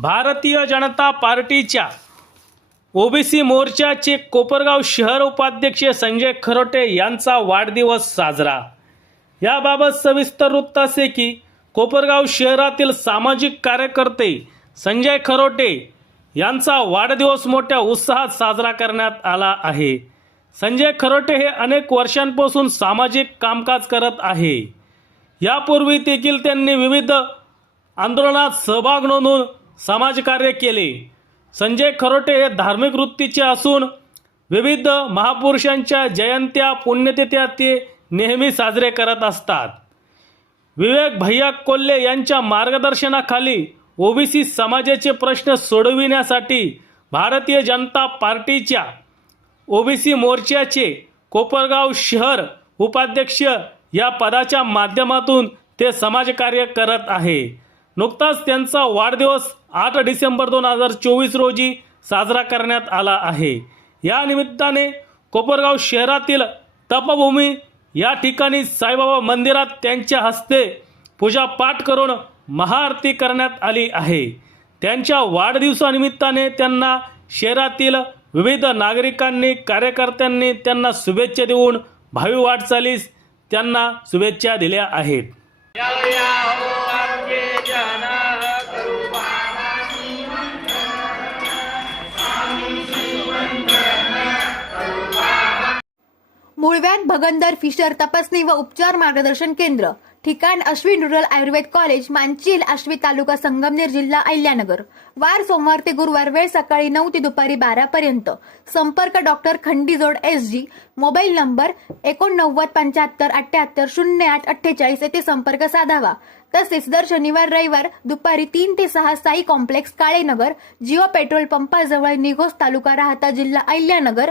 भारतीय जनता पार्टीच्या ओबीसी मोर्चाचे कोपरगाव शहर उपाध्यक्ष संजय खरोटे यांचा वाढदिवस साजरा. याबाबत सविस्तर वृत्त असे की कोपरगाव शहरातील सामाजिक कार्यकर्ते संजय खरोटे यांचा वाढदिवस मोठ्या उत्साहात साजरा करण्यात आला आहे. संजय खरोटे हे अनेक वर्षांपासून सामाजिक कामकाज करत आहे. यापूर्वी देखील त्यांनी विविध आंदोलनात सहभाग नोंदवून समाजकार्य केले. संजय खरोटे हे धार्मिक वृत्तीचे असून विविध महापुरुषांच्या जयंत्या पुण्यतिथ्या ते नेहमी साजरे करत असतात. विवेक भैया कोल्हे यांच्या मार्गदर्शनाखाली ओबीसी समाजाचे प्रश्न सोडविण्यासाठी भारतीय जनता पार्टीच्या ओबीसी मोर्चाचे कोपरगाव शहर उपाध्यक्ष या पदाच्या माध्यमातून ते समाजकार्य करत आहे. नुकताच त्यांचा वाढदिवस आठ डिसेंबर दोन हजार चोवीस रोजी साजरा करण्यात आला आहे. या निमित्ताने कोपरगाव शहरातील तपभूमी या ठिकाणी साईबाबा मंदिरात त्यांच्या हस्ते पूजापाठ करून महाआरती करण्यात आली आहे. त्यांच्या वाढदिवसानिमित्ताने त्यांना शहरातील विविध नागरिकांनी कार्यकर्त्यांनी त्यांना शुभेच्छा देऊन भावी वाटचालीस त्यांना शुभेच्छा दिल्या आहेत. मुळव्यात भगंदर फिशर तपासणी व उपचार मार्गदर्शन केंद्र. ठिकाण अश्विन रुरल आयुर्वेद कॉलेज मांचील आश्वी तालुका संगमनेर जिल्हा अहिल्यानगर. वार सोमवार ते गुरुवार वेळ सकाळी नऊ ते दुपारी बारा पर्यंत. संपर्क doctor Khandijod S G. Mobile number एकोणनव्वद पंच्याहत्तर अठ्याहत्तर शून्य आठ अठ्ठेचाळीस येथे संपर्क साधावा. तसेच दर शनिवार रविवार दुपारी तीन ते सहा साई कॉम्प्लेक्स काळेनगर जिओ पेट्रोल पंपाजवळ निघोस तालुका राहता जिल्हा अहिल्यानगर